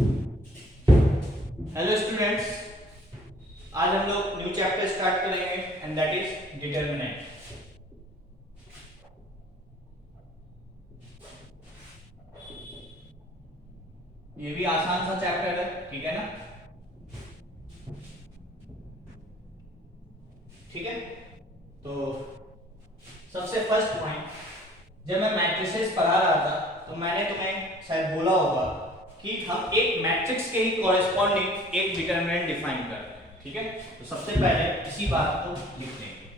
Hello students, आज हम लोग न्यू चैप्टर स्टार्ट करेंगे एंड दैट इज डिटरमिनेंट। ये भी आसान सा चैप्टर है, ठीक है ना? ठीक है, तो सबसे फर्स्ट पॉइंट, जब मैं मैट्रिसेस पढ़ा रहा था तो मैंने तुम्हें शायद बोला होगा कि हम एक मैट्रिक्स के ही कॉरेस्पॉन्डिंग एक डिटरमिनेंट डिफाइन करते हैं। ठीक है, तो सबसे पहले इसी बात को लिख देंगे,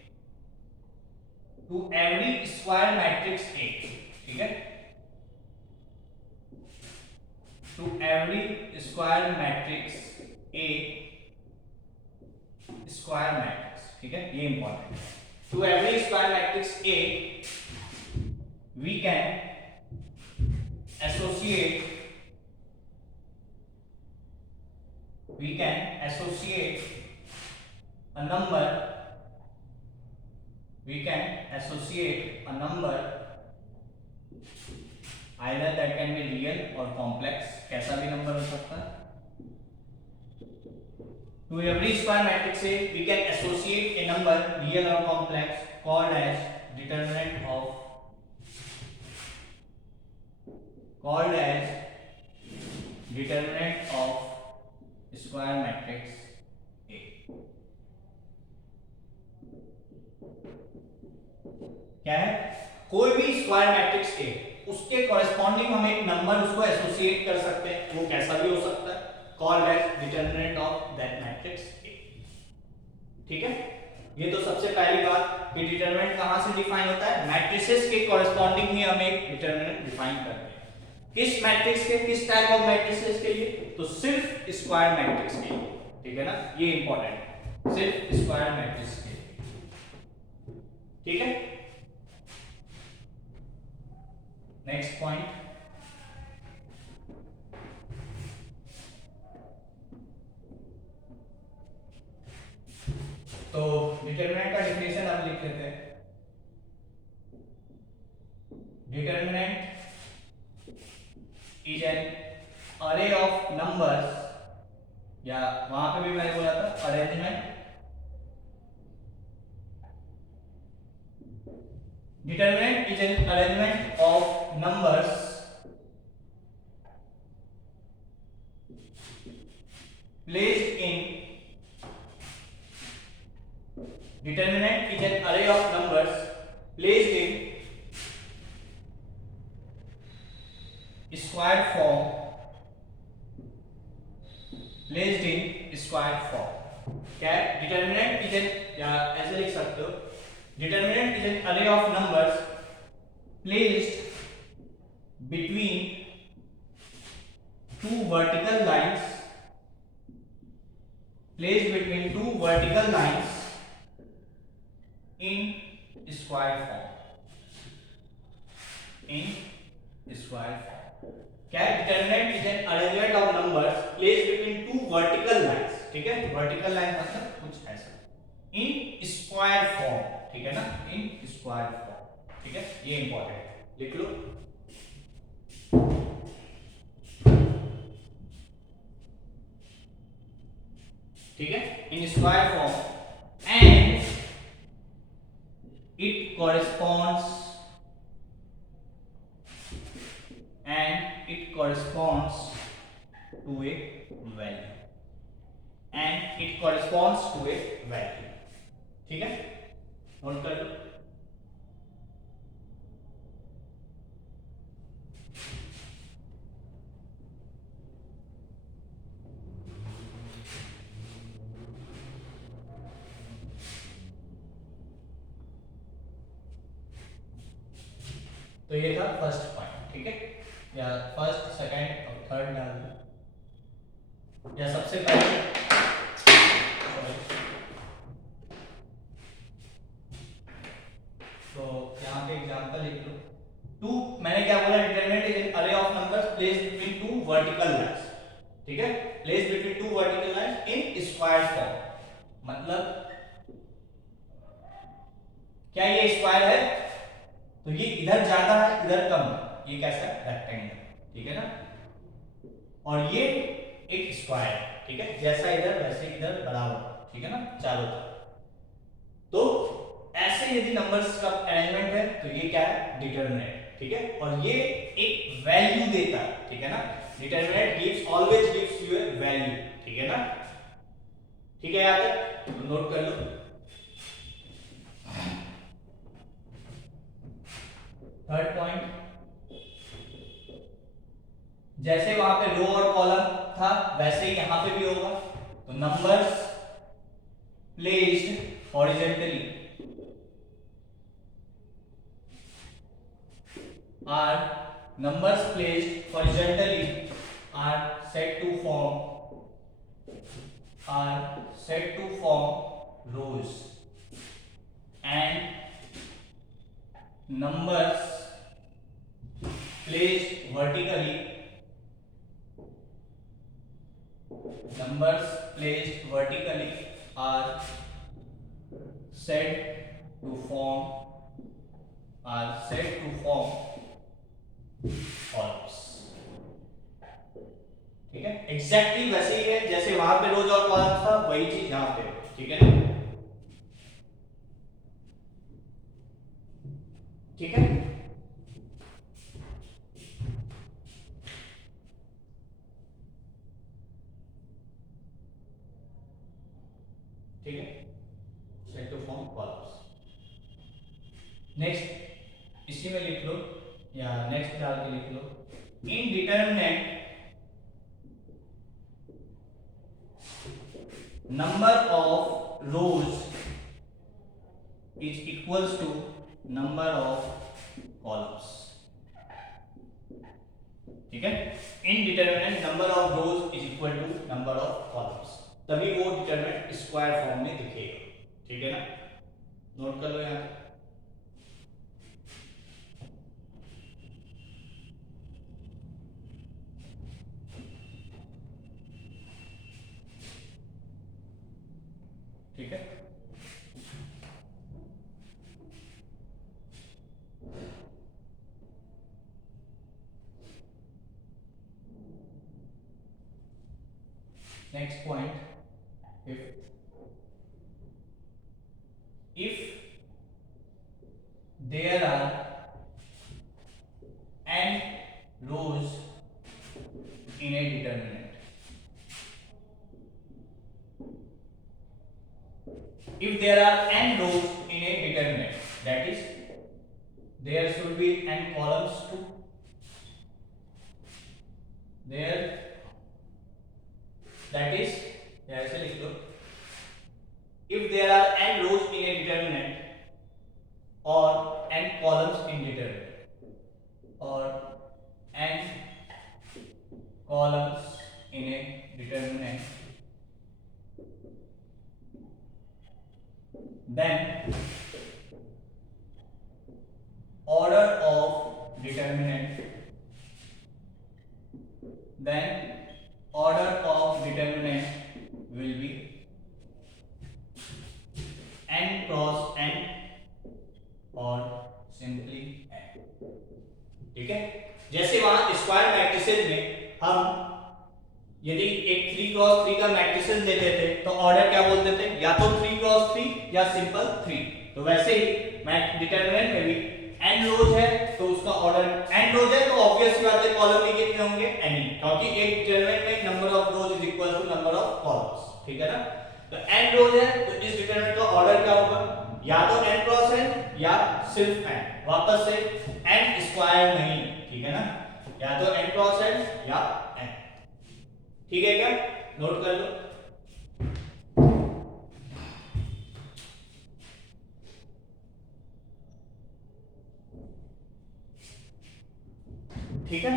to every square matrix A. ठीक है, to every square matrix A, square matrix, ठीक है, ये इंपॉर्टेंट है। To every square matrix A we can associate a number, we can associate a number either that can be real or complex, कैसा भी number हो सकता है। To every square matrix A we can associate a number real or complex called as determinant of square matrix A। क्या है? कोई भी square matrix ए, उसके कॉरेस्पॉन्डिंग हम एक नंबर उसको एसोसिएट कर सकते हैं, वो कैसा भी हो सकता है, called as determinant of that matrix A. ठीक है, ये तो सबसे पहली बात कि डिटरमिनेंट कहां से डिफाइन होता है, मैट्रिसेस के कॉरेस्पॉन्डिंग ही हम एक डिटरमिनेंट डिफाइन करते हैं। किस मैट्रिक्स के, किस टाइप ऑफ मैट्रिसेस के लिए? तो सिर्फ स्क्वायर मैट्रिक्स के लिए। ठीक है ना, ये इंपॉर्टेंट है, सिर्फ स्क्वायर मैट्रिक्स के लिए। ठीक है, नेक्स्ट पॉइंट, तो डिटरमिनेंट का डेफिनेशन आप लिख लेते हैं। डिटरमिनेंट इज एन अरे ऑफ नंबर्स, या वहां पे भी मैंने बोला था arrangement. Determinant is an arrangement of numbers placed in determinant is an array of numbers placed in square form, क्या है? डिटरमिनेंट इज एन, या ऐसे लिख सकते हो, determinant is an array of numbers placed between two vertical lines, in square form, क्या है? Determinant is an arrangement of numbers placed between two vertical lines. ठीक है, वर्टिकल लाइन मतलब कुछ ऐसा, इन स्क्वायर फॉर्म। ठीक है ना, इन स्क्वायर फॉर्म। ठीक है, ये इंपॉर्टेंट है, लिख लो। ठीक है, in square form and it corresponds to a value, ठीक है, नोट कर लो। तो ये था फर्स्ट पॉइंट। ठीक है, या फर्स्ट, सेकंड और थर्ड डाल दो, या सबसे पहले तो यहाँ पे एग्जांपल लिख लो। टू, मैंने क्या बोला? डिटरमिनेंट इज एन अरे of numbers placed between two vertical lines. ठीक है, placed between two vertical lines in square form, मतलब क्या ये स्क्वायर है? तो ये इधर ज्यादा है, इधर कम है, ये कैसा है? रेक्टेंगल। ठीक है ना, और ये एक स्क्वायर, ठीक है, जैसा इधर वैसे इधर बराबर, ठीक है ना, चारों तरफ। तो ऐसे यदि नंबर्स का अरेंजमेंट है तो ये क्या है, डिटरमिनेंट, ठीक है, और ये एक वैल्यू देता है, ठीक है ना, determinant gives always gives U A value, ठीक है ना, ठीक है, यहाँ तक तो नोट कर लो। थर्ड पॉइंट, जैसे वहां पे रो और कॉलम था वैसे ही यहां पे भी होगा, तो numbers placed horizontally are numbers placed horizontally are said to form rows, and numbers placed vertically are said to form columns, ठीक है, एग्जैक्टली वैसे ही है जैसे वहां पे रोज और कॉलम्स था, वही चीज यहां पे, ठीक है ना, ठीक है, ठीक है, set to form columns. Next इसी में लिख लो या नेक्स्ट डाल के लिख लो, in determinant number of rows is equals to number of columns, ठीक है, in determinant number of rows is equal to number of columns, तभी वो डिटरमिनेंट स्क्वायर फॉर्म में दिखेगा, ठीक है ना, नोट कर लो यहां पे। ठीक है, next point, if there are n rows in a determinant, if there are n rows in a determinant, that is there should be n columns too, there, that is ऐसे लिख लो, if there are n rows in a determinant or n columns in determinant or n columns in a determinant, then order of determinant will be n cross n और simply n, ठीक है, जैसे वहां square matrices में हम यदि एक 3 cross 3 का मैट्रिसेस लेते थे तो ऑर्डर क्या बोलते थे, या तो 3 क्रॉस 3 या सिंपल 3, तो वैसे ही डिटरमिनेंट में भी n रोज है तो उसका ऑर्डर n रोज है, तो ऑब्वियस सी बात है कॉलम भी कितने होंगे n, क्योंकि एक डिटरमिनेंट में number of rows is equal to number of columns, ठीक है ना, तो n रोज है तो इस डिटरमिनेंट का ऑर्डर क्या होगा, या तो n क्रॉस n या सिर्फ n, वापस से n स्क्वायर नहीं, ठीक है ना, या तो n क्रॉस n या n, ठीक है क्या, नोट कर लो। ठीक है,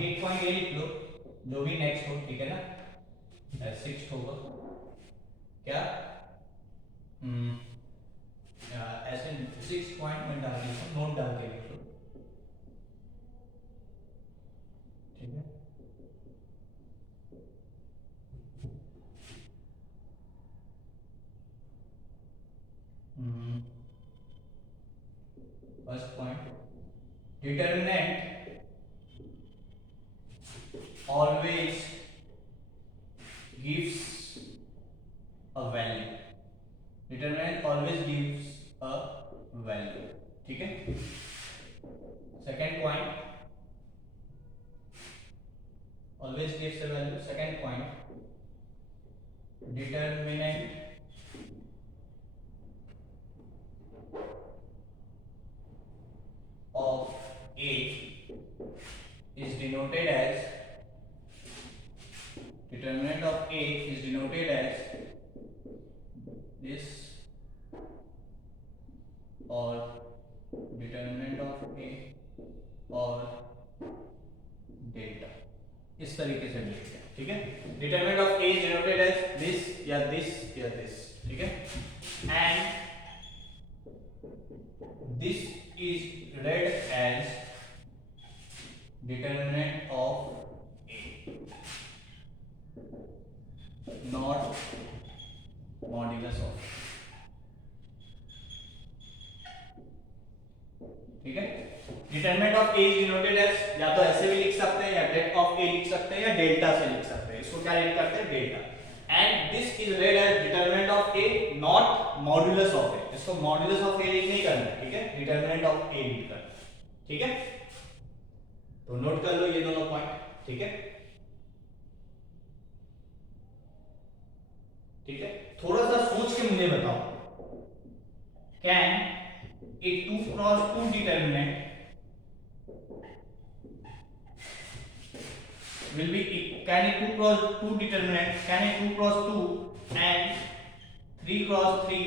एक पॉइंट ये लिख लो, जो भी नेक्स्ट हो, ठीक है ना, सिक्स्थ होगा क्या, ऐसे 6 पॉइंट में डाल देता हूं, नोट डाल के लिख लो, ठीक है। First point, determinant always gives a value, determinant always gives a value, ठीक है। Second point, always gives a value, second point, determinant of A is denoted as, determinant of A is denoted as this, or determinant of A और delta, इस तरीके से लिखते हैं, ठीक है। Determinant of A denoted as this या this या दिस, ठीक है, and this is read as determinant of A, not modulus of, ठीक है। Determinant of A is denoted as, या तो ऐसे भी लिख सकते हैं, या det ऑफ ए लिख सकते हैं, या डेल्टा से लिख सकते हैं, इसको क्या रीड करते हैं, delta. And this is read as determinant of A not modulus of A, इसको मॉड्यूलस ऑफ ए रीड नहीं करना है, ठीक है, डिटरमिनेंट ऑफ ए रीड करना है, ठीक है। तो नोट कर लो ये दोनों पॉइंट, ठीक है, ठीक है। थोड़ा सा सोच के मुझे बताओ, can a 2 cross 2 determinant will be, can a 2 cross 2 determinant, can a 2 cross 2 and 3 cross 3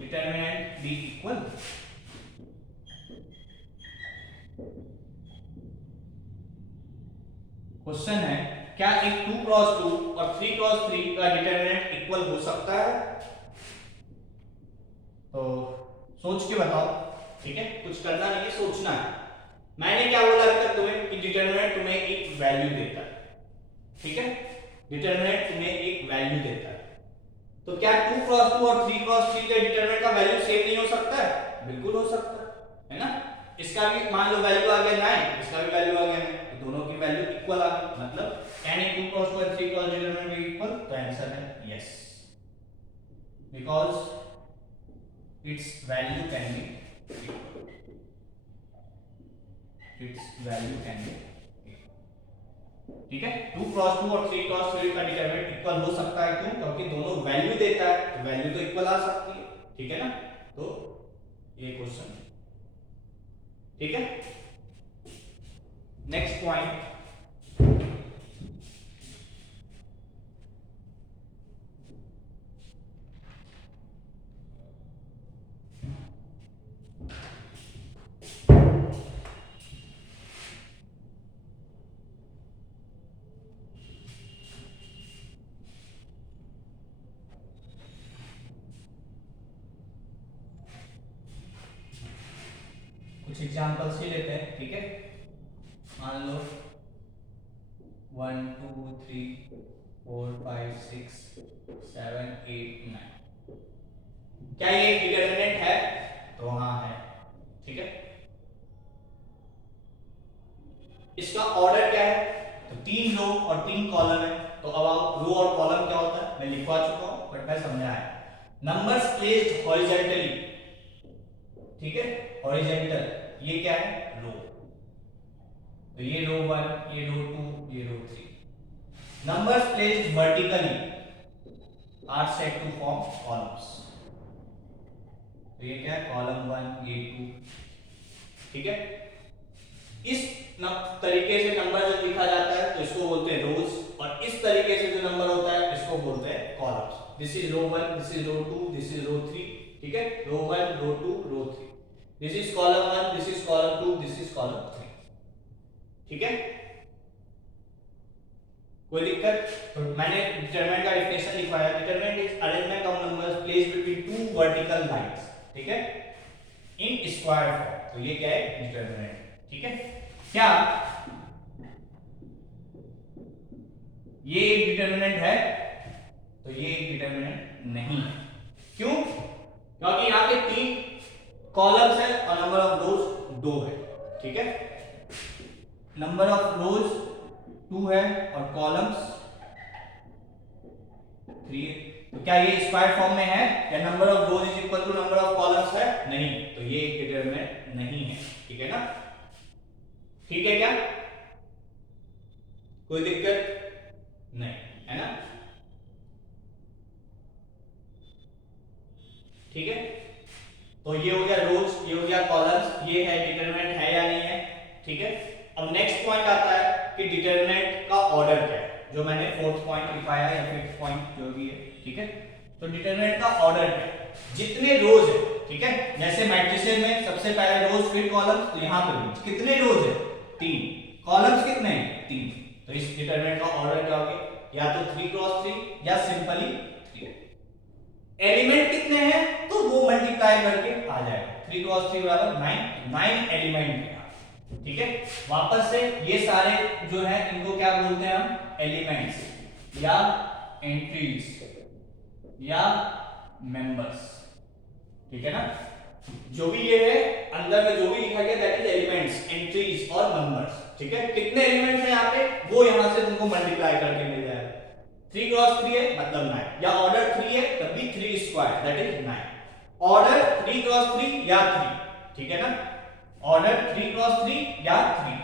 determinant be equal? Question है, क्या एक 2 क्रॉस 2 और 3 क्रॉस 3 का डिटरमिनेंट इक्वल हो सकता है? तो सोच के बताओ, ठीक है, कुछ करना नहीं है, सोचना है। मैंने क्या बोला अभी तक तुम्हें कि डिटरमिनेंट तुम्हें एक वैल्यू देता है, ठीक है, डिटरमिनेंट तुम्हें एक वैल्यू देता है। तो क्या 2 क्रॉस 2 और 3 क्रॉस 3 के डिटरमिनेंट का वैल्यू सेम नहीं हो सकता है? बिल्कुल हो सकता है ना। इसका भी मान लो वैल्यू आ गया 9, इसका भी वैल्यू आ गया 9, तो दोनों की वैल्यू इक्वल आ गई, मतलब कैन ए 2 क्रॉस 2 और 3 क्रॉस डिटरमिनेंट बी इक्वल? तो आंसर है yes, because its value can be equal, its value can be equal, ठीक है। 2 क्रॉस 2 और 3 क्रॉस 3 का डिटरमिनेंट इक्वल हो सकता है, क्यों? क्योंकि दोनों वैल्यू देता है, तो वैल्यू तो इक्वल आ सकती है, ठीक है ना। तो ये क्वेश्चन, ठीक है। नेक्स्ट पॉइंट, कुछ एग्जांपल्स ही लेते हैं, ठीक है। मान लो 1 2 3 4 5 6 7 8 9, क्या ये डिटरमिनेंट है? तो हाँ है, ठीक है। इसका ऑर्डर क्या है? तो 3 रो और 3 कॉलम है। तो अब रो और कॉलम क्या होता है मैं लिखवा चुका हूं, बट मैं समझाया। नंबर्स प्लेस्ड हॉरिजॉन्टली, ठीक है, हॉरिजॉन्टल, ये क्या है? रो। तो ये रो 1, ये रो 2, ये row 3। Numbers placed vertically are set to form columns. तो ये क्या है? कॉलम 1, ये 2, ठीक है। इस तरीके से नंबर जब लिखा जाता है तो इसको बोलते हैं रोज, और इस तरीके से जो नंबर होता है इसको बोलते हैं columns. This is row 1, this is row 2, this is row 3, ठीक है, row 1, row 2, row 3। This is column 1, this is column 2, this is column 3, ठीक है। कोई दिक्कत? तो मैंने डिटरमिनेंट का डेफिनेशन लिखवाया। Determinant is arrangement of numbers placed between two vertical lines, ठीक है। In square form. तो ये क्या है? डिटरमिनेंट। ठीक है, क्या ये एक डिटरमिनेंट है? तो ये एक डिटरमिनेंट नहीं है। क्यों? क्योंकि यहां पे 3 कॉलम्स है और नंबर ऑफ रोज 2 है। ठीक है, नंबर ऑफ रोज 2 है और कॉलम्स 3 है। तो क्या ये स्क्वायर फॉर्म में है? या number of rows is equal to number of columns है? नहीं, तो ये एक डिटरमिनेंट नहीं है। ठीक है ना? ठीक है क्या? कोई दिक्कत नहीं है ना? ठीक है, तो ये हो गया रोज, ये हो गया कॉलम्स, ये है डिटरमिनेंट है या नहीं है। ठीक है, अब नेक्स्ट पॉइंट आता है कि डिटरमिनेंट का ऑर्डर क्या है, जो मैंने फोर्थ पॉइंट लिखाया या फिफ्थ पॉइंट जो भी है। ठीक है, तो डिटरमिनेंट का ऑर्डर क्या है? जितने रोज है, ठीक है, जैसे मैट्रिसेस में सबसे पहले रोज फिर कॉलम्स, तो यहां पर भी कितने रोज है? 3, कॉलम्स कितने हैं? 3। तो इस डिटरमिनेंट का ऑर्डर क्या होगा? या तो 3 क्रॉस 3 या सिंपली 3। एलिमेंट कितने हैं? तो वो मल्टीप्लाई करके आ जाएगा। 3 क्रॉस 3 बराबर 9 एलिमेंट है। ठीक है, वापस से ये सारे जो है इनको क्या बोलते हैं हम? एलिमेंट्स या एंट्रीज या मेंबर्स। ठीक है ना? जो भी ये है अंदर में जो भी लिखा गया दैट इज एलिमेंट्स, एंट्रीज और मेंबर्स। ठीक है, कितने एलिमेंट्स हैं यहाँ पे? वो यहां से तुमको मल्टीप्लाई करके मिल जाएगा। 3 क्रॉस 3 है मतलब 9, या ऑर्डर 3 है तब भी 3 square that is 9। Order 3 cross 3 या 3। ठीक है ना? ऑर्डर 3 क्रॉस 3 या 3।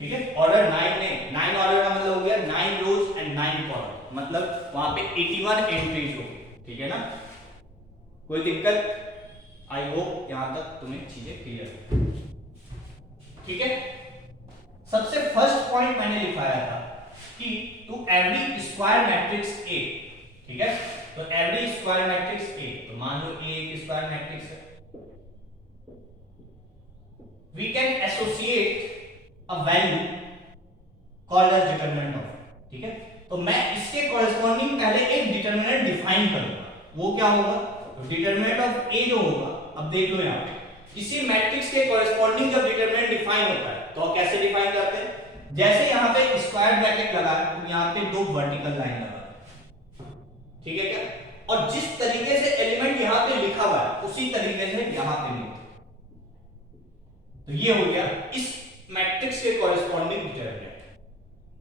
ठीक है, ऑर्डर 9 ने 9 ऑर्डर का मतलब हो गया 9 रोज एंड 9 कॉलम, मतलब वहां पे 81 एंट्रीज हो। ठीक है ना? कोई दिक्कत? आई होप यहां तक तुम्हें चीजें क्लियर हो। ठीक है, सबसे फर्स्ट पॉइंट मैंने लिखाया था कि to every square matrix A. ठीक है, तो एवरी स्क्वायर मैट्रिक्स ए, तो मान लो ए एक स्क्वायर मैट्रिक्स है, we can associate a value called as determinant of. ठीक है, तो मैं इसके कॉरेस्पॉन्डिंग पहले एक डिटरमिनेंट डिफाइन करूंगा। वो क्या होगा? तो डिटरमिनेंट ऑफ ए जो होगा, अब देख लो यहां पे इसी मैट्रिक्स के कॉरेस्पॉन्डिंग जब डिटरमिनेंट डिफाइन होता है तो कैसे डिफाइन करते हैं? जैसे यहां पे स्क्वायर ब्रैकेट लगा है तो यहां पे 2 वर्टिकल लाइन लगा। ठीक है क्या? और जिस तरीके से एलिमेंट यहां पे लिखा हुआ है उसी तरीके से यहां पे लिखते। तो ये हो गया इस मैट्रिक्स के कॉरेस्पॉन्डिंग डिटरमिनेंट,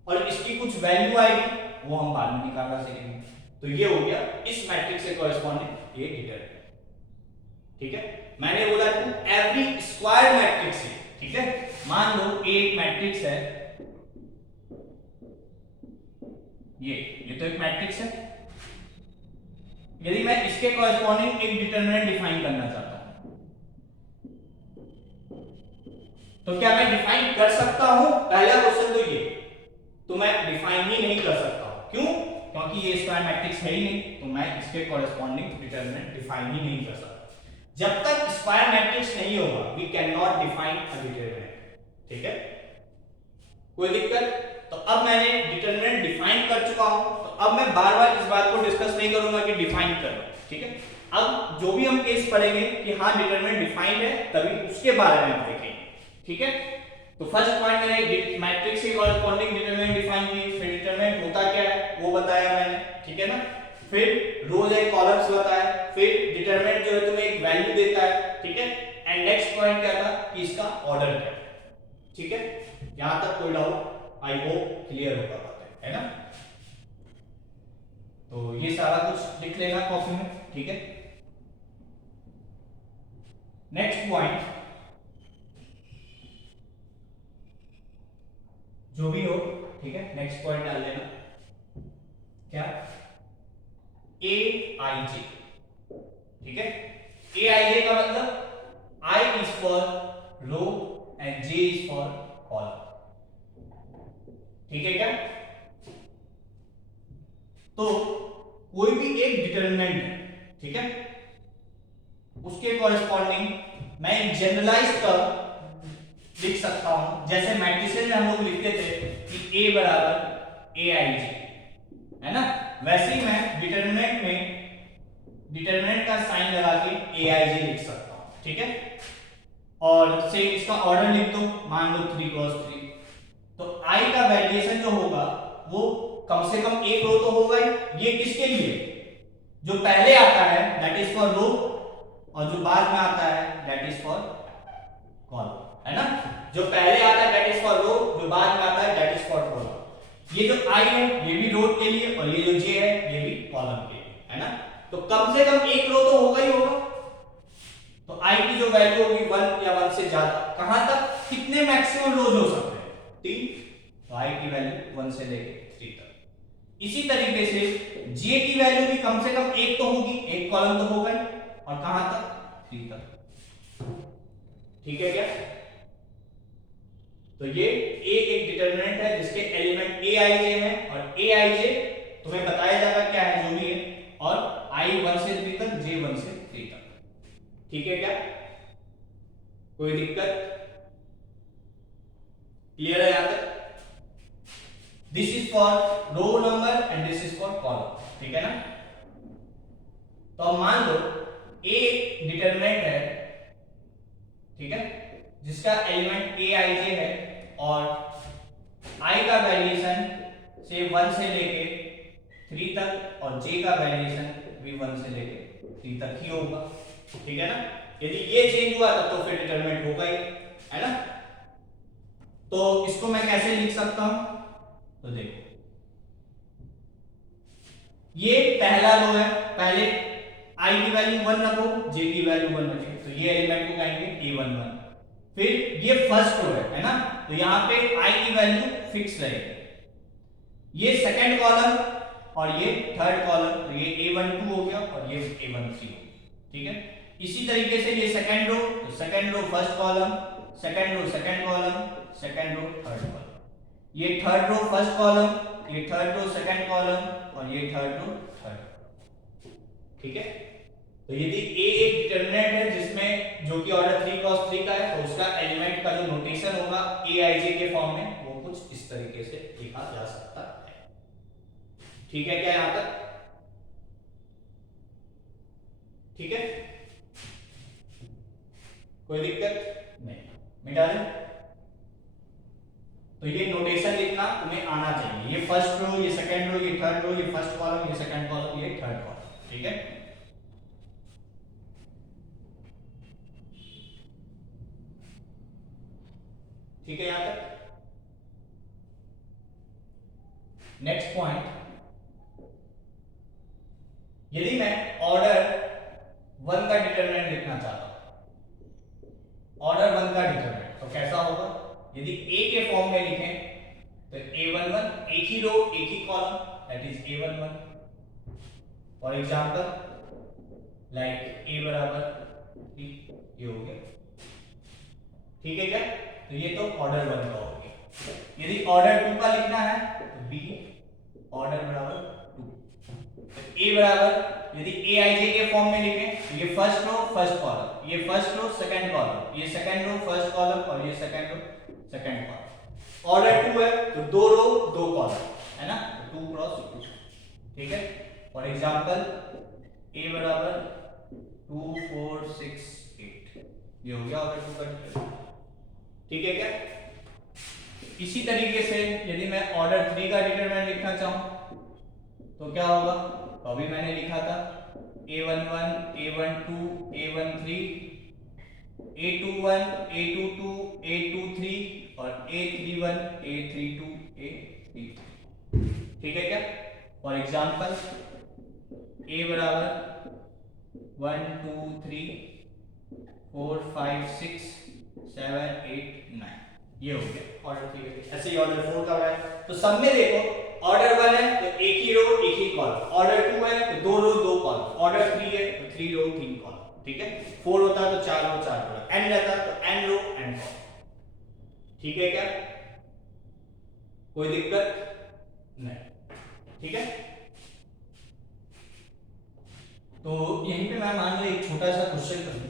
और इसकी कुछ वैल्यू आएगी वो हम बाद में निकालना सीखेंगे। तो ये हो गया इस मैट्रिक्स के कॉरेस्पॉन्डिंग ये डिटरमिनेंट। ठीक है, मैंने बोला टू एवरी स्क्वायर मैट्रिक्स है। ठीक है, मान लो एक मैट्रिक्स है, ये तो एक मैट्रिक्स है। यदि मैं इसके कॉरेस्पॉन्डिंग एक डिटरमिनेंट डिफाइन करना चाहता हूं तो क्या मैं डिफाइन कर सकता हूं? पहला क्वेश्चन तो ये, तो मैं डिफाइन ही नहीं कर सकता हूं। क्यों? क्योंकि ये स्क्वायर मैट्रिक्स है ही नहीं, तो मैं इसके कॉरेस्पॉन्डिंग डिटरमिनेंट डिफाइन ही नहीं कर सकता। जब तक स्क्वायर मैट्रिक्स नहीं होगा we can not define a determinant. ठीक है, कोई दिक्कत? तो अब मैंने डिटरमिनेंट डिफाइन कर चुका हूं, तो अब मैं बार बार इस बात को डिस्कस नहीं करूंगा कि डिफाइन करो। ठीक है, अब जो भी हम केस पढ़ेंगे कि हाँ डिटरमिनेंट डिफाइंड है तभी उसके बारे में हम देखेंगे। ठीक है, तो फर्स्ट पॉइंट मैंने मैट्रिक्स के कॉरेस्पॉन्डिंग डिटरमिनेंट डिफाइन की, फिर डिटरमिनेंट होता क्या है वो बताया मैंने। ठीक है ना? फिर रोज एंड कॉलम्स बताया, फिर डिटरमिनेंट जो है तुम्हें एक वैल्यू देता है। ठीक है, एंड नेक्स्ट पॉइंट क्या था कि इसका ऑर्डर क्या है। ठीक है, यहां तक कोई डाउट? आई होप क्लियर होगा बात है ना? तो ये सारा कुछ लिख लेना कॉपी में। ठीक है, नेक्स्ट पॉइंट जो भी हो, ठीक है, नेक्स्ट पॉइंट डाल लेना। क्या? ए आई जे। ठीक है, ए आई जे का मतलब I is for row and J is for column. ठीक है क्या? तो कोई भी एक डिटरमिनेंट है, ठीक है, उसके कॉरेस्पॉन्डिंग मैं एक जनरलाइज टर्म लिख सकता हूं। जैसे मैट्रिसेस में हम लोग लिखते थे कि ए बराबर ए आई जे, है ना? वैसे ही मैं डिटरमिनेंट में डिटरमिनेंट का साइन लगा के ए आई जे लिख सकता हूं। ठीक है, और से इसका ऑर्डर लिख दो, मान लो 3 क्रॉस 3, तो i का वेरिएशन जो होगा वो कम से कम एक रो तो होगा ही। ये किसके लिए? जो पहले आता है दैट इज फॉर रो, और जो बाद में आता है दैट इज फॉर कॉलम, है ना? जो पहले आता है दैट इज फॉर रो, जो बाद में आता है दैट इज फॉर कॉलम। ये जो i है ये भी रो के लिए, और ये जो j है ये भी कॉलम के लिए, है ना? तो कम से कम एक रो तो होगा ही होगा। तो i की जो वैल्यू होगी 1 या 1 से ज्यादा, कहां तक, कितने मैक्सिमम रोज हो सकते हैं? 3। तो i की वैल्यू 1 से लेके 3 तक। इसी तरीके से j की वैल्यू भी कम से कम एक तो होगी, एक कॉलम तो होगा ही, और कहां तक? 3 तक। ठीक है क्या? तो ये a एक डिटरमिनेंट है जिसके एलिमेंट a i j है, और a i j तुम्हें बताया जाएगा क्या है जो भी है, और i 1 से 3 तक, j 1 से 3 तक। ठीक है क्या? कोई दिक्कत? क्लियर है यहां तक? This is for row number and this is for column, ठीक है ना? तो अब मान लो a एक डिटरमिनेंट है, ठीक है, जिसका एलिमेंट a i j है, और i का वैल्यूएशन से 1 से लेके 3 तक, और j का वैल्यूएशन भी 1 से लेके 3 तक ही होगा, ठीक है ना? यदि ये चेंज हुआ तब तो फिर डिटरमिनेंट होगा ही, है ना? तो इसको मैं कैसे लिख सकता हूं? तो देखो, ये पहला रो है, पहले i की वैल्यू 1 रखो, j की वैल्यू 1 रखें, तो ये एलिमेंट को कहेंगे a11। फिर ये फर्स्ट रो है ना? तो यहां पे i की वैल्यू फिक्स रहेगी। ये सेकंड कॉलम और ये थर्ड कॉलम, तो ये a12 हो गया और ये a13 हो गया, ठीक है? इसी तरीके से ये सेकंड रो, तो second row first column, second row second column, second row third column, ये थर्ड रो फर्स्ट कॉलम, ये थर्ड रो सेकंड कॉलम, और ये थर्ड रो थर्ड, ठीक है? तो यदि a एक डिटरमिनेंट है जिसमें जो कि ऑर्डर 3 क्रॉस 3 का है, तो उसका एलिमेंट का जो नोटेशन होगा aij के फॉर्म में, वो कुछ इस तरीके से लिखा जा सकता है। ठीक है क्या यहां तक? ठीक है, कोई दिक्कत नहीं? मिटा दें? तो ये नोटेशन लिखना तुम्हें आना चाहिए। ये फर्स्ट रो, ये सेकंड रो, ये थर्ड रो, ये फर्स्ट कॉलम, ये सेकंड कॉलम, ये थर्ड कॉलम, ठीक है? ठीक है यहां तक? नेक्स्ट पॉइंट, यदि मैं ऑर्डर 1 का डिटरमिनेंट लिखना चाहता हूं, ऑर्डर 1 का डिटरमिनेंट तो कैसा होगा? यदि a के फॉर्म में लिखें तो a11 एक ही रो एक ही column, that is a11। For example like a बराबर 3, ये हो गया, ठीक है क्या? तो ये तो ऑर्डर 1 का हो गया। यदि ऑर्डर 2 का लिखना है तो b ऑर्डर बराबर 2, तो a बराबर, यदि a i j के फॉर्म में लिखें तो ये फर्स्ट रो फर्स्ट कॉलम, ये फर्स्ट रो सेकंड कॉलम, ये सेकंड रो फर्स्ट कॉलम, और ये second row second column. Order 2 है तो दो रो दो कॉलम, है ना? तो 2 क्रॉस 2, ठीक है? फॉर एग्जांपल a बराबर 2 4 6 8, ये हो गया ऑर्डर 2 का डिटरमिनेंट, ठीक है क्या? इसी तरीके से यदि मैं ऑर्डर 3 का डिटरमिनेंट लिखना चाहूं तो क्या होगा? तो अभी मैंने लिखा था a11 a12 a13 a21 a22 a23 और a31 a32 a33, ठीक है क्या? फॉर एग्जांपल a बराबर 1 2 3 4 5 6 7 8 9, ये हो गया ऑर्डर 3। ऐसे ही ऑर्डर 4 का है, तो सब में देखो ऑर्डर 1 है तो एक ही रो एक ही कॉलम, ऑर्डर 2 है तो दो रो दो कॉलम, ऑर्डर 3 है तो 3 रो 3 कॉलम, ठीक है? 4 होता तो 4 रो 4 कॉलम, n रहता तो n रो n कॉलम, ठीक है क्या? कोई दिक्कत नहीं? ठीक है, तो यहीं पे मैं मान लो एक छोटा सा क्वेश्चन करूं।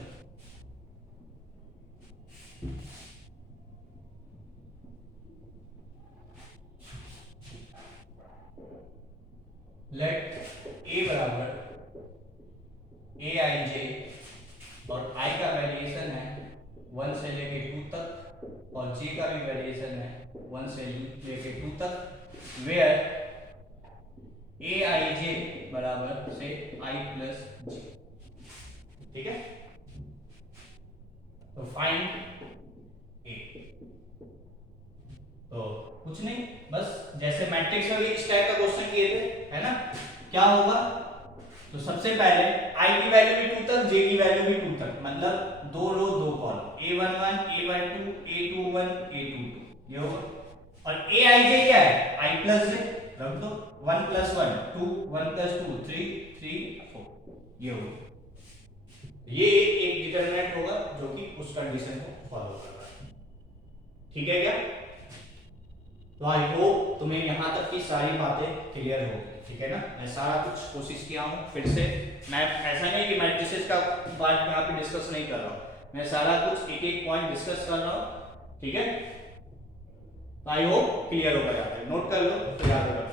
लेट a बराबर a i j और i का वैल्यूएशन है 1 1 से लेके 2 तक, और j का भी वेरिएशन है 1 से लेके 2 तक, वेयर aij बराबर से i प्लस j। ठीक है, तो फाइंड a। तो कुछ नहीं, बस जैसे मैट्रिक्स में भी इस टाइप का क्वेश्चन किए थे, है ना। क्या होगा, तो सबसे पहले i की वैल्यू भी 2 तक, j की वैल्यू भी 2 तक, मतलब 2 रो 2 column, a11 a12 a21 a22 ये होगा। और aij क्या है, i प्लस j रख दो, 1 प्लस 1 2, 1 प्लस 2 3 3 4 ये होगा। ये एक डिटरमिनेंट होगा जो कि उस कंडीशन को फॉलो कर रहा है। ठीक है क्या, तो आई होप तुम्हें यहाँ तक की सारी बातें क्लियर हो गई। ठीक है ना, मैं सारा कुछ कोशिश किया हूँ फिर से, मैं ऐसा नहीं कि मैट्रिसेस का बात यहाँ पे डिस्कस नहीं कर रहा हूँ, मैं सारा कुछ एक एक पॉइंट डिस्कस कर रहा हूँ। ठीक है, आई होप क्लियर होगा, यहाँ पे नोट कर लो तो याद होगा।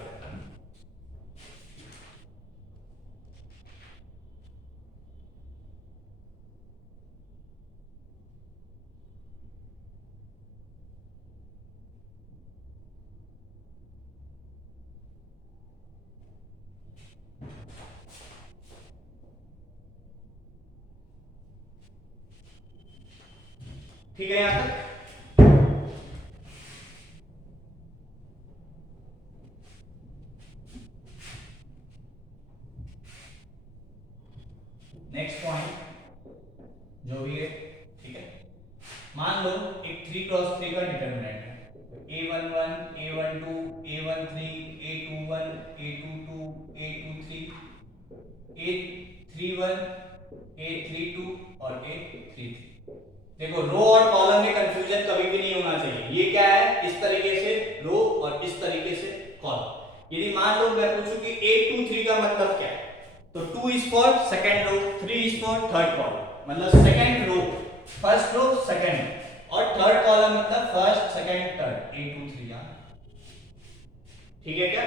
ठीक है यहाँ तक। नेक्स्ट पॉइंट जो भी है, ठीक है, मान लो एक 3x3 का डिटरमिनेंट है, a11 a12 a13 a21 a22 a23 a31 a32 और a33। देखो रो और कॉलम में कंफ्यूजन कभी भी नहीं होना चाहिए। ये क्या है, इस तरीके से रो और इस तरीके से कॉलम। यदि मान लो मैं पूछूं कि 8 2 3 का मतलब क्या है, तो 2 is for second row, 3 is for third column, मतलब second row first row second, और थर्ड कॉलम मतलब फर्स्ट सेकंड थर्ड, 8 2 3 यहाँ। ठीक है क्या,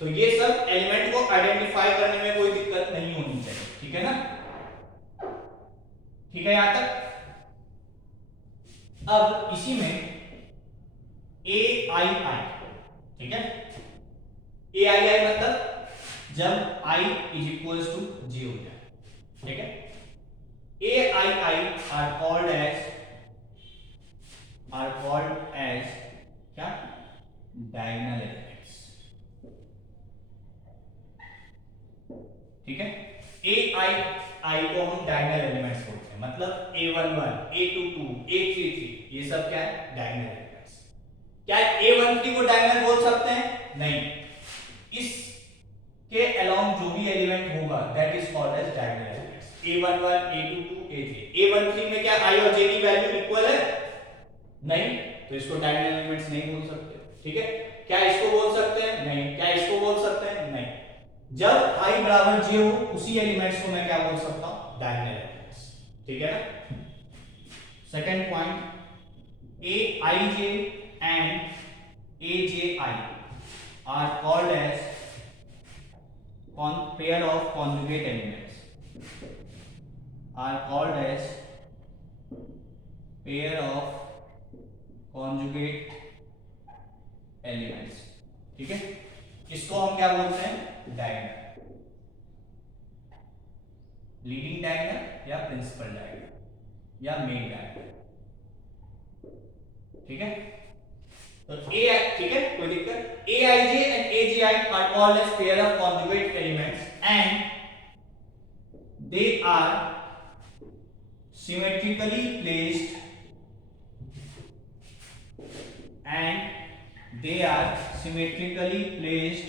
तो ये सब एलिमेंट को आइडेंटिफाई करने में कोई दिक्कत नहीं होनी चाहिए। ठीक है ना, ठीक है यहां तक। अब इसी में ए आई आई, ठीक है, ए आई आई मतलब जब i is equal to j हो जाए। ठीक है, a i i are called as क्या, डायगोनल एलिमेंट्स। ठीक है, ए आई आई को हम डायगोनल एलिमेंट्स बोलते हैं, मतलब a11 a22 a33 ये सब क्या है, डायगोनल एलिमेंट्स। क्या a13 को डायगोनल बोल सकते हैं, नहीं, इस के अलोंग जो भी एलिमेंट होगा that is called as diagonal elements. a11 a22 a3 a13 में क्या i और j की वैल्यू इक्वल है, नहीं, तो इसको डायगोनल एलिमेंट्स नहीं बोल सकते। ठीक है, क्या इसको बोल सकते हैं, नहीं, क्या इसको बोल सकते हैं, नहीं। जब i बराबर j हो उसी एलिमेंट्स को मैं क्या बोल सकता हूं, डायगोनल एलिमेंट्स। ठीक है ना, second point, aij and aji are called as pair of conjugate elements, are called as pair of conjugate elements। ठीक है, इसको हम क्या बोलते हैं, डायगोनल, लीडिंग डायगोनल या प्रिंसिपल डायगोनल या मेन डायगोनल। ठीक है, तो a, ठीक है, कोई दिक्कत, aij and aji are called as pair of conjugate elements and they are symmetrically placed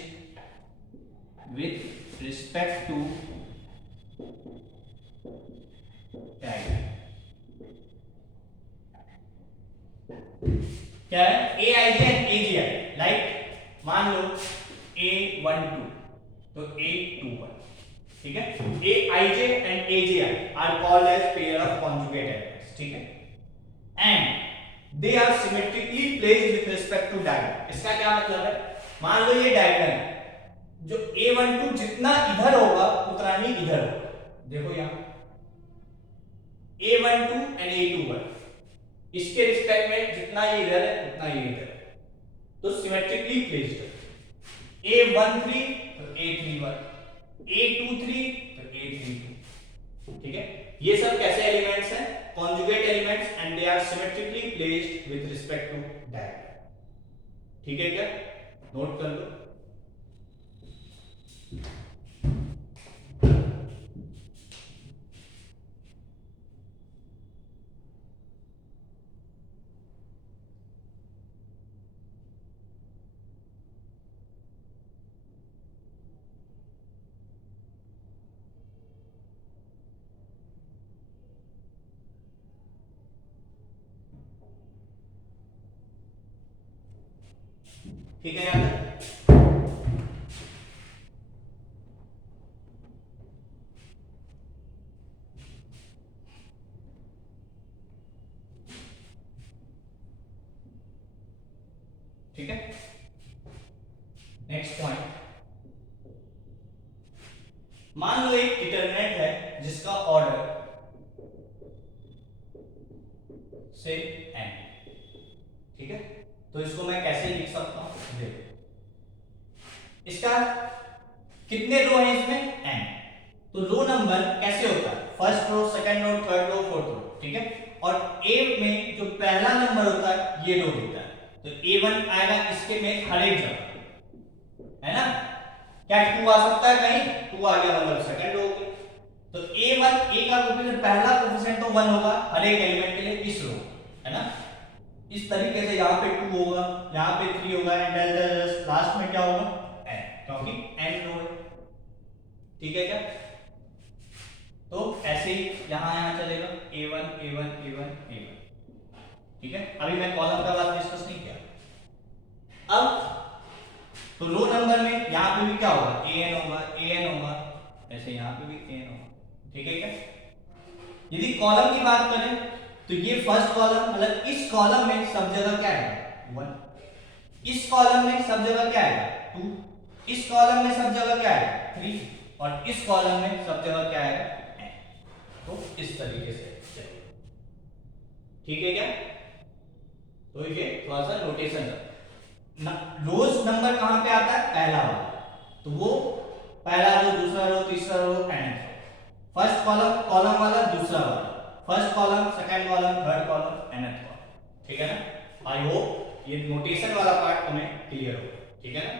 with respect to diagonal। क्या है, aij and agi, लाइक मान लो a12 तो a21। ठीक है, aij and agi are called as pair of conjugate elements। ठीक है, and they are symmetrically placed with respect to diagonal। इसका क्या मतलब है, मान लो ये डायगोनल है, जो a12 जितना इधर होगा उतना ही इधर होगा। देखो यहां a12 and a21 इसके रिस्पेक्ट में जितना ये इधर है उतना ये इधर है, तो सिमेट्रिकली प्लेस्ड है। A13 तो A31, A23 तो A32। ठीक है, ये सब कैसे एलिमेंट्स हैं? Conjugate elements and they are symmetrically placed with respect to diagram. ठीक है क्या? नोट कर लो। ठीक है यार, ठीक है। नेक्स्ट पॉइंट, मान लो एक डिटरमिनेंट है जिसका ऑर्डर से n, ठीक है। तो इसको मैं कैसे लिख सकता हूं? देखो, इसका कितने रो हैं इसमें? n। तो रो नंबर कैसे होता है? First row, second row, third row, fourth row, ठीक है। और a में जो पहला नंबर होता है ये रो होता है, तो a1 आएगा इसके में हर एक जगह, है ना। क्या 2 आ सकता है कहीं? 2 आ गया मतलब सेकंड रो के। तो a1, a का कोएफिशिएंट, पहला कोएफिशिएंट तो 1 होगा हर एक एलिमेंट के लिए इस रो, है ना। इस तरीके से यहाँ पे 2 होगा, यहाँ पे 3 होगा एंड लास्ट में क्या होगा? n, क्योंकि n रो है। ठीक है क्या? तो ऐसे ही यहाँ चलेगा a1 a1 a1 a1। ठीक है, अभी मैं कॉलम का बात डिस्कस नहीं किया। अब तो रो नंबर में यहाँ पे भी क्या होगा? an होगा, ऐसे यहाँ पे भी an होगा। ठीक है क्या? यदि कॉलम की बात करें तो ये फर्स्ट कॉलम, मतलब इस कॉलम में सब जगह क्या है? 1। इस कॉलम में सब जगह क्या है? 2। इस कॉलम में सब जगह क्या है? 3। और इस कॉलम में सब जगह क्या है? n। तो इस तरीके से चलिए, ठीक है क्या? तो ये थोड़ा सा नोटेशन है। रोज नंबर कहां पे आता है? पहला वाला, तो वो पहला रो, दूसरा रो, तीसरा रो, nth रो। फर्स्ट कॉलम, कॉलम वाला, दूसरा वाला, first column, second column, third column, nth column. ठीक है ना? आई होप ये नोटेशन वाला पार्ट तुम्हें क्लियर हो, ठीक है ना।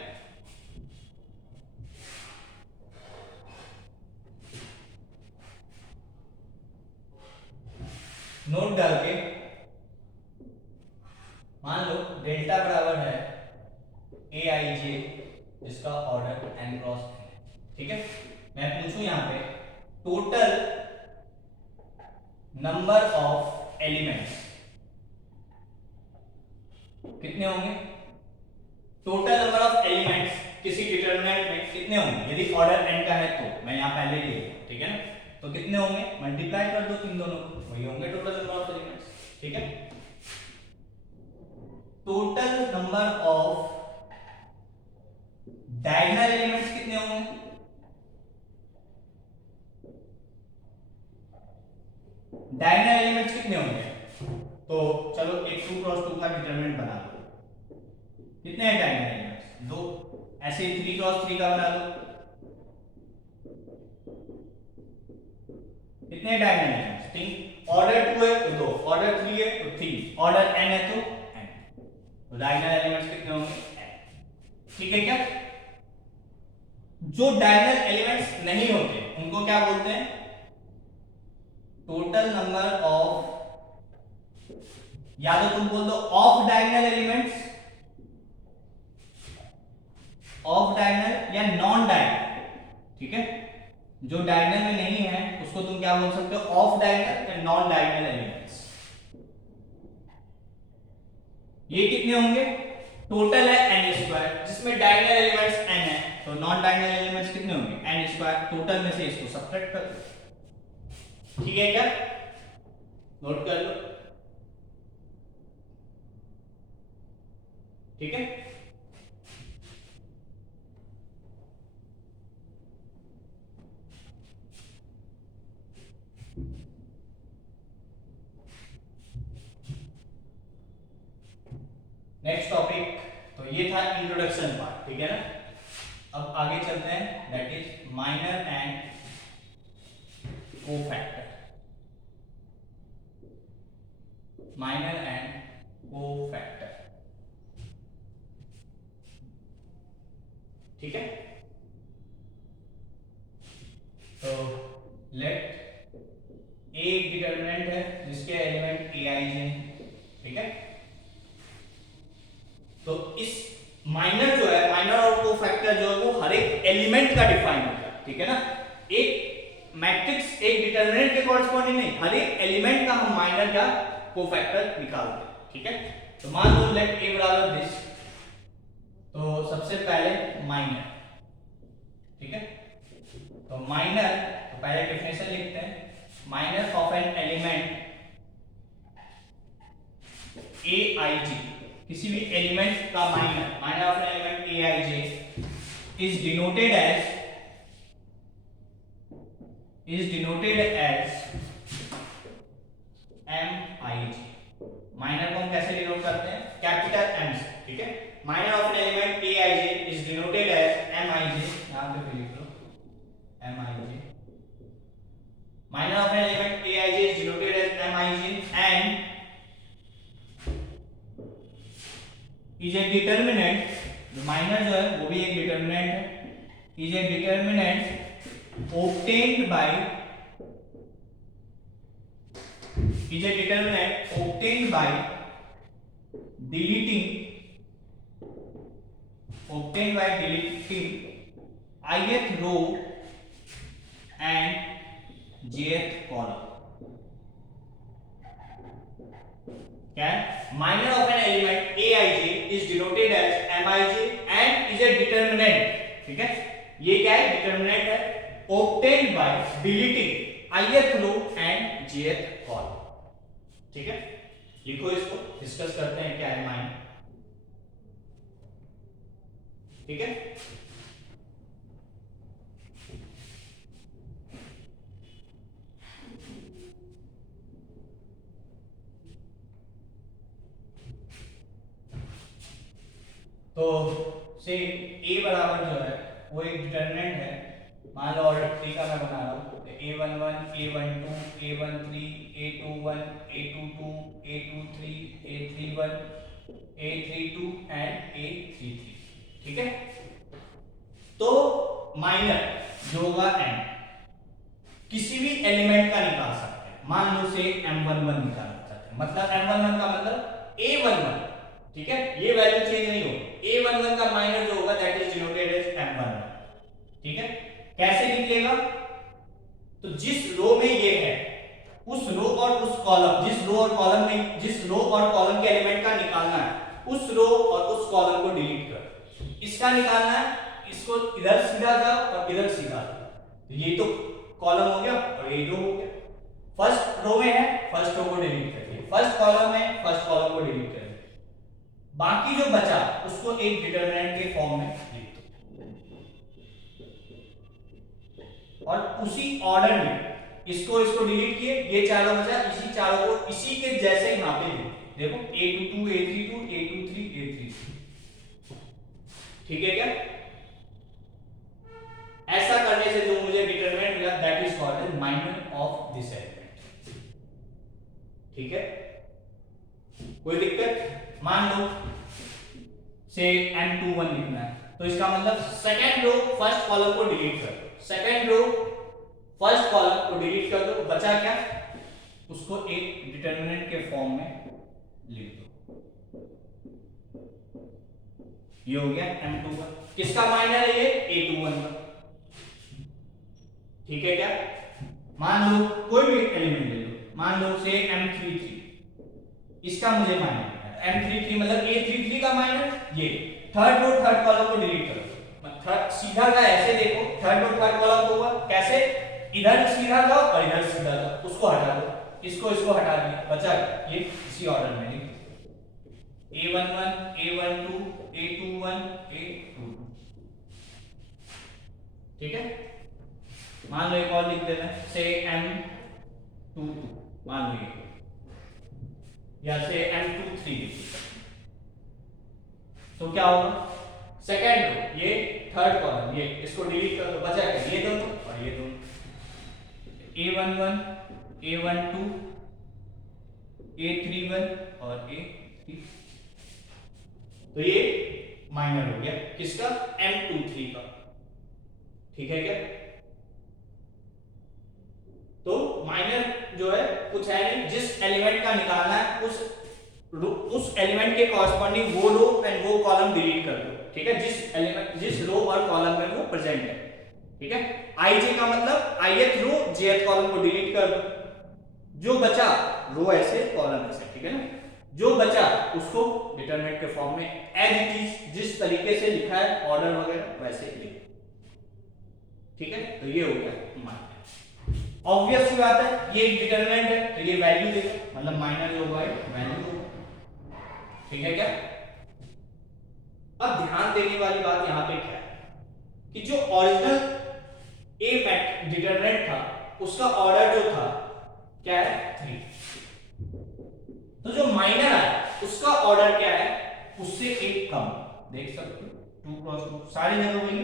नोट डाल के मान लो डेल्टा बराबर है ए आई जे, जिसका ऑर्डर n क्रॉस n। ठीक है, मैं पूछूं यहाँ पे टोटल नंबर ऑफ एलिमेंट्स कितने होंगे? टोटल नंबर ऑफ एलिमेंट्स किसी डिटरमिनेंट में कितने होंगे यदि ऑर्डर n का है? तो मैं यहाँ पहले ही लिखूं, ठीक है ना। तो कितने होंगे? मल्टीप्लाई कर दो इन दोनों को, वही होंगे टोटल नंबर ऑफ एलिमेंट्स। ठीक है, total number of diagonal elements कितने होंगे? डायगोनल एलिमेंट्स कितने होंगे? तो चलो एक 2 क्रॉस 2 का डिटरमिनेंट बना लो। कितने हैं डायगोनल एलिमेंट्स? 2। ऐसे ही 3 क्रॉस 3 का बना लो। कितने डायगोनल एलिमेंट्स? 3। ऑर्डर 2 है तो 2, ऑर्डर 3 है तो 3, ऑर्डर n है तो n। तो डायगोनल एलिमेंट्स कितने होंगे? n। ठीक है क्या? जो डायगोनल एलिमेंट्स नहीं होते उनको क्या बोलते हैं? टोटल नंबर ऑफ, या तो तुम बोल दो of diagonal elements, of diagonal या नॉन डायगोनल। ठीक है, जो डायगोनल में नहीं है उसको तुम क्या बोल सकते हो? ऑफ डायगोनल या नॉन डायगोनल एलिमेंट्स। ये कितने होंगे? टोटल है n स्क्वायर, जिसमें डायगोनल एलिमेंट्स n है, तो नॉन डायगोनल एलिमेंट्स कितने होंगे? n square. टोटल में से इसको सब्ट्रैक्ट कर दो। ठीक है क्या? नोट कर लो, ठीक है। ये था इंट्रोडक्शन पार्ट, ठीक है ना। अब आगे चलते हैं, that is minor and cofactor. Minor and cofactor, ठीक है। तो लेट ए एक डिटर्मिनेंट है जिसके एलिमेंट ए आई जे, ठीक है। तो इस माइनर जो है, माइनर और कोफैक्टर जो है वो हर एक एलिमेंट का डिफाइन होता है, ठीक है ना। एक मैट्रिक्स एक डिटर्मिनेंट के कॉरेस्पॉन्डिंग नहीं, हर एक एलिमेंट का हम माइनर या कोफैक्टर निकालते हैं, ठीक है। तो मान लो लेट ए बराबर दिस, तो सबसे पहले माइनर, ठीक है। तो माइनर, तो पहले डेफिनेशन लिखते हैं, minor of an element A I j, किसी भी एलिमेंट का minor, minor of an element A I J is denoted as M I J. Minor को हम कैसे डिनोट करते हैं, कैपिटल एम से, ठीक है। Minor of an element A I J is denoted as M I J, यहां पे लिख लो M I J. Minor of an element A I J is denoted as M I J and is a determinant, जो minor जो है वो भी एक डिटर्मिनेंट है, is a determinant obtained by deleting ith row and jth column। क्या minor of an element A I J is denoted as M I J and is a determinant, ठीक है। ये क्या है, डिटर्मिनेंट है obtained by deleting ith row and jth column, ठीक है। लिखो इसको, डिस्कस करते हैं क्या है माइनर, ठीक है। तो से a बराबर जो है वो एक डिटर्मिनेंट है, मान लो ऑर्डर 3 का मैं बना रहा हूँ, तो a11 a12 a13 a21 a22 a23 a31 a32 and a33, ठीक है। तो माइनर जो होगा m किसी भी एलिमेंट का निकाल सकते हैं, मान लो से m11 निकालना चाहते हैं, मतलब m11 का मतलब a11, ठीक है। ये वैल्यू चेंज नहीं होगी, a11 का माइनर जो होगा that is denoted as m11, ठीक है। कैसे निकलेगा, तो जिस रो में ये है उस रो और उस कॉलम, जिस रो और कॉलम में, जिस रो और कॉलम के एलिमेंट का निकालना है, उस रो और उस कॉलम को डिलीट कर, इसका निकालना है, इसको इधर सीधा जाओ और इधर सीधा जाओ, तो ये तो कॉलम हो गया और ये रो हो गया। फर्स्ट रो में है, फर्स्ट रो को डिलीट कर दिया, फर्स्ट कॉलम में, फर्स्ट कॉलम को डिलीट कर दिया, बाकी जो बचा उसको एक डिटरमिनेंट के फॉर्म में लिख दो और उसी ऑर्डर में इसको डिलीट किए, ये चारों बचा, इसी चारों को इसी के जैसे यहां पे देखो a22 a32 a23 a33, ठीक है क्या। ऐसा करने से जो मुझे डिटरमिनेंट मिला that is called as minor of this element, ठीक है। कोई दिक्कत, मान लो से m21 लिखना है, तो इसका मतलब सेकंड रो फर्स्ट कॉलम को डिलीट कर दो, सेकंड रो फर्स्ट कॉलम को डिलीट कर दो, बचा क्या, उसको एक डिटरमिनेंट के फॉर्म में लिख दो, ये हो गया m21। किसका माइनर है ये, a21 का, ठीक है क्या। मान लो कोई भी एलिमेंट ले लो, मान लो से m33, इसका मुझे माइनर है, m33 मतलब a33 का माइनर, ये थर्ड रो थर्ड कॉलम को डिलीट करो, थर्ड सीधा का ऐसे देखो, थर्ड रो थर्ड कॉलम को हुआ कैसे, इधर सीधा जाओ और इधर सीधा जाओ, उसको हटा दो, इसको हटा दिया, बचा ये इसी ऑर्डर में लिख a11 a12 a21 a22, ठीक है। मान लो एक और लिख देना से m22, मान लो ये, या से m23 लिखिए, तो क्या होगा, सेकेंड रो ये, थर्ड कॉलम ये, इसको डिलीट कर दो, बचा क्या, ये दोनों और ये दोनों, A11 A12 A31 और A3। तो ये माइनर हो गया किसका, M23 का, ठीक है क्या। तो माइनर जो है कुछ है नहीं, जिस एलिमेंट का निकालना है उस एलिमेंट के कॉरस्पॉन्डिंग वो रो एंड वो कॉलम डिलीट कर दो, ठीक है, जिस रो और कॉलम में वो प्रेजेंट है, ठीक है। IJ का मतलब ith रो jth कॉलम को डिलीट कर दो, जो बचा रो ऐसे कॉलम ऐसे, ठीक है ना, जो बचा उसको डिटरमिनेंट के फॉर्म में एज इट इज जिस तरीके से लिखा है ऑर्डर वगैरह वैसे ही लिखो, ठीक है। तो ये हो गया माइनर। ऑब्वियस सी बात है, ये एक डिटरमिनेंट है तो ये वैल्यू देगा, मतलब माइनर जो होगा वैल्यू होगा, ठीक है क्या। अब ध्यान देने वाली बात यहां पे क्या है कि जो ओरिजिनल ए डिटरमिनेंट था उसका ऑर्डर जो था क्या है 3, तो जो माइनर है उसका ऑर्डर क्या है उससे एक कम, देख सकते हो 2 क्रॉस 2 सारी जगह वही।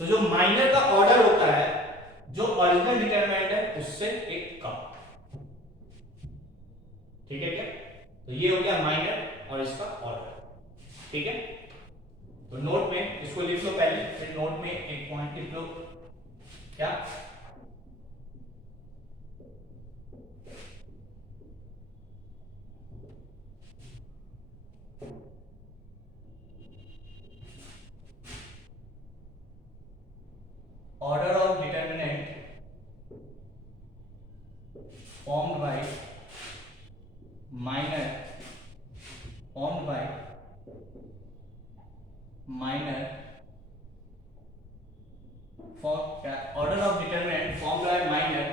तो जो माइनर का ऑर्डर होता है जो ओरिजिनल डिटरमिनेंट है उससे एक कम, ठीक है क्या। तो ये हो गया माइनर और इसका ऑर्डर, ठीक है। तो नोट में इसको लिख लो पहले, फिर नोट में एक पॉइंट लिख लो, क्या order of determinant formed by minor formed by minor for order of determinant formed by minor,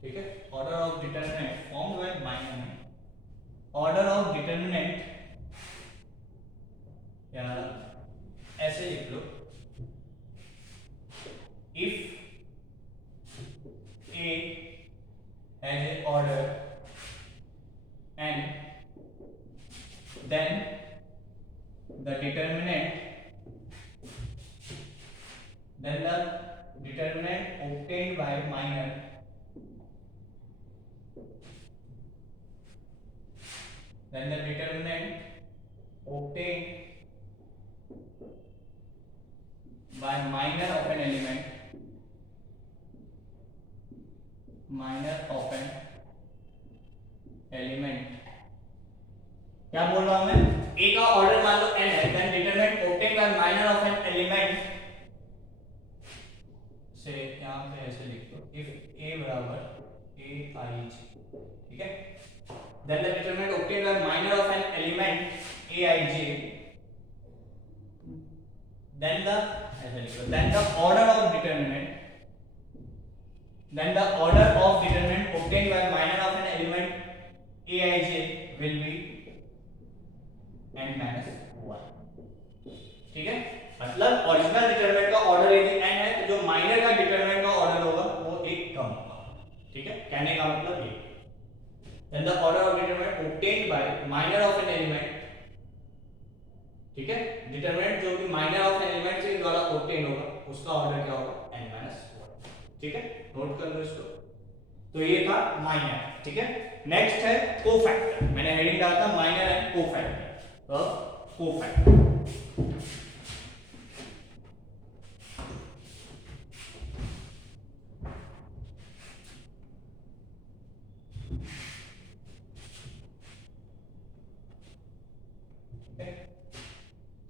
ठीक है। order of determinant formed by minor, order of determinant यार ऐसे लिख लो, if A has a order and then the determinant obtained by minor then the determinant obtained by minor of an element क्या बोल रहा हूं मैं, ए का ऑर्डर मान लो n है, then determinant obtain by minor of an element से यहां पे ऐसे लिख दो, इफ a बराबर aij, ठीक है, then the determinant obtain by minor of an element aij, then the ऐसे लिख दो, then the order of determinant obtained by minor of an element aij will be n minus 1, ठीक है। मतलब original determinant का order यदि n है तो जो माइनर का डिटरमिनेंट का ऑर्डर होगा वो एक कम होगा, ठीक है। कहने का मतलब ये, then the order of determinant obtained by minor of an element, ठीक है, डिटरमिनेंट जो कि माइनर ऑफ एन एलिमेंट से द्वारा ऑब्टेन होगा उसका ऑर्डर क्या होगा n minus 1, ठीक है, नोट कर लो इसको। तो ये था माइनर, ठीक है। नेक्स्ट है कोफैक्टर, मैंने हेडिंग डाला था माइनर एंड कोफैक्टर, तो कोफैक्टर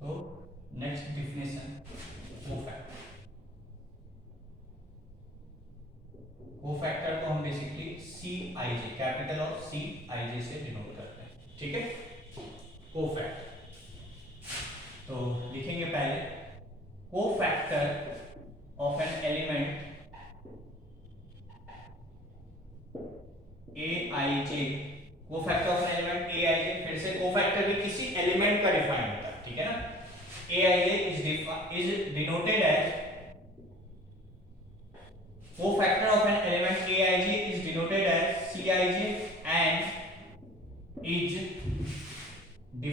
तो नेक्स्ट डिफिनेशन कोफैक्टर को हम basically CIJ capital of CIJ से डिनोट करते हैं, ठीक है। कोफैक्टर तो लिखेंगे पहले cofactor of an element AIJ, cofactor of an element AIJ, फिर से कोफैक्टर भी किसी एलिमेंट का डिफाइन होता है, ठीक है ना। AIJ is denoted as cofactor of an element AIJ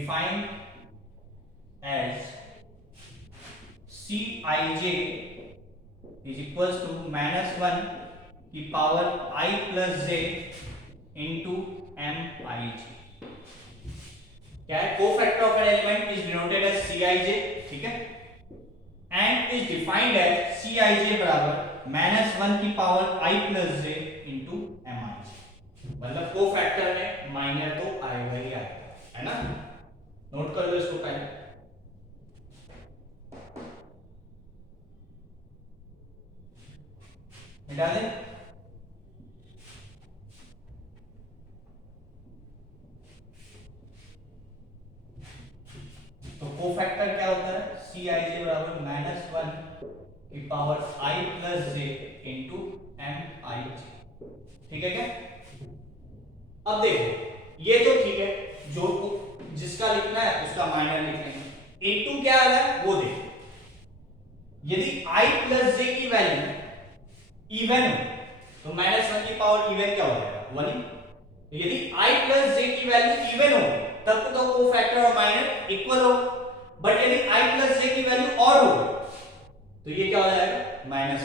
defined as Cij is equals to -1 की power I plus j into Mij। क्या है? Cofactor of an element is denoted as Cij, ठीक है, and is defined as Cij बराबर -1 की power I plus j into Mij। मतलब cofactor में minor तो आएगा ही आएगा, है ना? नोट कर लो इसको पहले। मिटा दें। तो कोफैक्टर क्या होता है? Cij बराबर -1 की power I plus j into Mij, ठीक है क्या? अब देखो ये तो ठीक है, जो जिसका लिखना है उसका माइनर लिख लेंगे। इंटू क्या आ रहा है वो देखो, यदि I प्लस j की वैल्यू इवन हो तो -1 की पावर इवन क्या हो जाएगा? 1। तो यदि I प्लस j की वैल्यू इवन हो तब तो कोफैक्टर और माइनर इक्वल हो, बट यदि I प्लस j की वैल्यू ऑड हो तो ये क्या हो जाएगा? -1।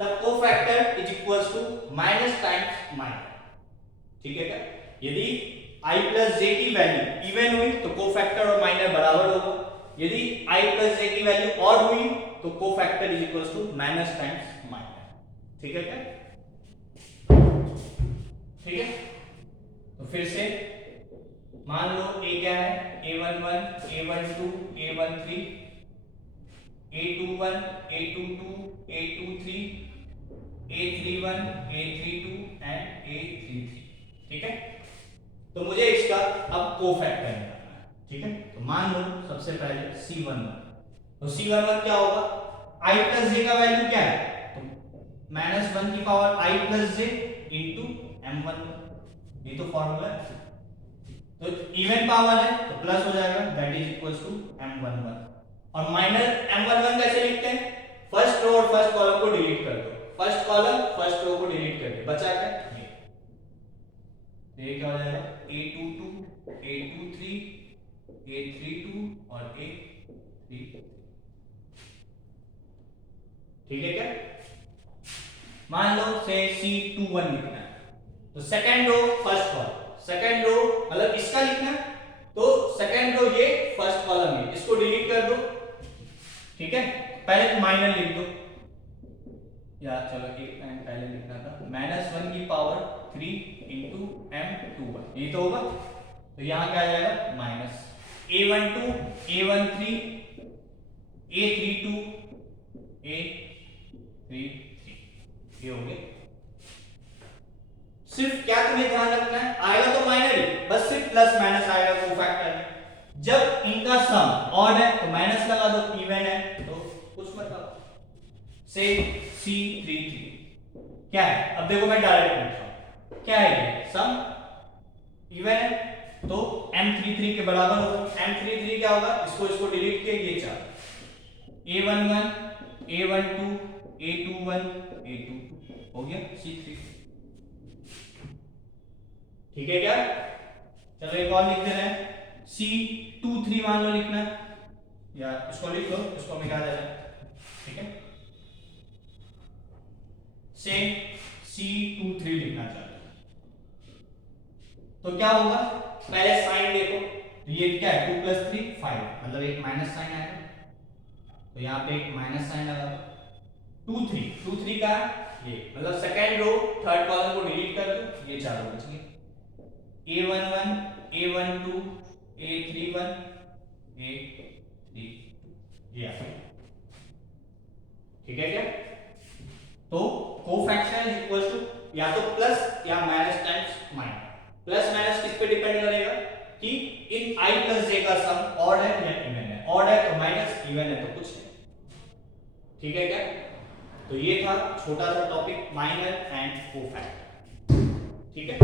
तब cofactor is equals to minus times minor, ठीक है क्या? यदि I प्लस j की वैल्यू इवन हुई तो कोफैक्टर और माइनर बराबर होगा, यदि I प्लस j की वैल्यू ऑड हुई तो cofactor is equals to minus times minor, ठीक है क्या? ठीक है, तो फिर से मान लो a क्या है? a11 a12 a13 a21 a22 a23 a31 a32 and a33, ठीक है? तो मुझे इसका अब कोफैक्टर निकालना है, ठीक है? तो मान लो सबसे पहले C11, तो C11 क्या होगा? I प्लस j का वैल्यू क्या है? -1 की power I plus j into M11, ये तो फॉर्मूला है। तो इवन पावर है तो प्लस हो जाएगा, that is equals to M11। और माइनर M11 कैसे लिखते हैं? फर्स्ट रो और फर्स्ट कॉलम को डिलीट कर दो, फर्स्ट कॉलम फर्स्ट रो को डिलीट कर दो, बचा क्या? ये क्या हो जाएगा? A22 A23 A32 और A33, ठीक है क्या? मान लो से C21 लिखना है तो second row first column, second row मतलब इसका लिखना है तो सेकंड रो ये फर्स्ट कॉलम है, इसको डिलीट कर दो, ठीक है? पहले माइनर लिख दो, या चलो एक टाइम पहले लिखना था, -1 की पावर 3 इंटू M21, ये तो होगा। तो यहाँ क्या आ जाएगा? Minus A12 A13 A32 A33, ये हो गया। सिर्फ क्या तुम्हें ध्यान रखना है, आएगा तो माइनर ही, बस सिर्फ प्लस माइनस आएगा कोफैक्टर में। जब इनका सम ऑड है तो माइनस लगा दो, इवन है तो कुछ मत लगाओ। से C33 क्या है? अब देखो मैं डायरेक्ट लिख रहा हूं, क्या है ये? सम इवन है तो M33 के बराबर होगा। M33 क्या होगा? इसको डिलीट किए, ये 4 A11 A12 A21 A22 हो गया C33, ठीक है क्या? चलो एक और लिख दे रहे हैं, C23 मान लो लिखना है, या इसको लिख लो, इसको मिटा दे रहे हैं, ठीक है? से C23 लिखना चाहते हैं तो क्या होगा? पहले साइन देखो, तो ये क्या है? 2 + 3 5, मतलब एक माइनस साइन आएगा, तो यहाँ पे एक माइनस साइन लगा दो। 2 3 का ये मतलब सेकंड रो थर्ड कॉलम को डिलीट कर दो, ये चारों बच गए। A11 A12 A31 A32, ये आ गया, ठीक है क्या? तो कोफैक्टर इज इक्वल टू या तो प्लस या minus times minus. Plus minus किस पे डिपेंड करेगा कि इन I प्लस j का सम ऑड है या इवन है, ऑड है तो माइनस, इवन है तो कुछ नहीं, ठीक है क्या? तो ये था छोटा सा टॉपिक माइनर एंड कोफैक्टर, ठीक है?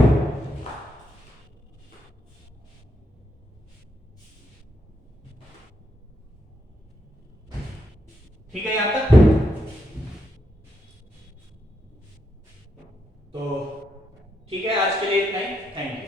ठीक है यहां तक? तो ठीक है, आज के लिए इतना ही, थैंक यू।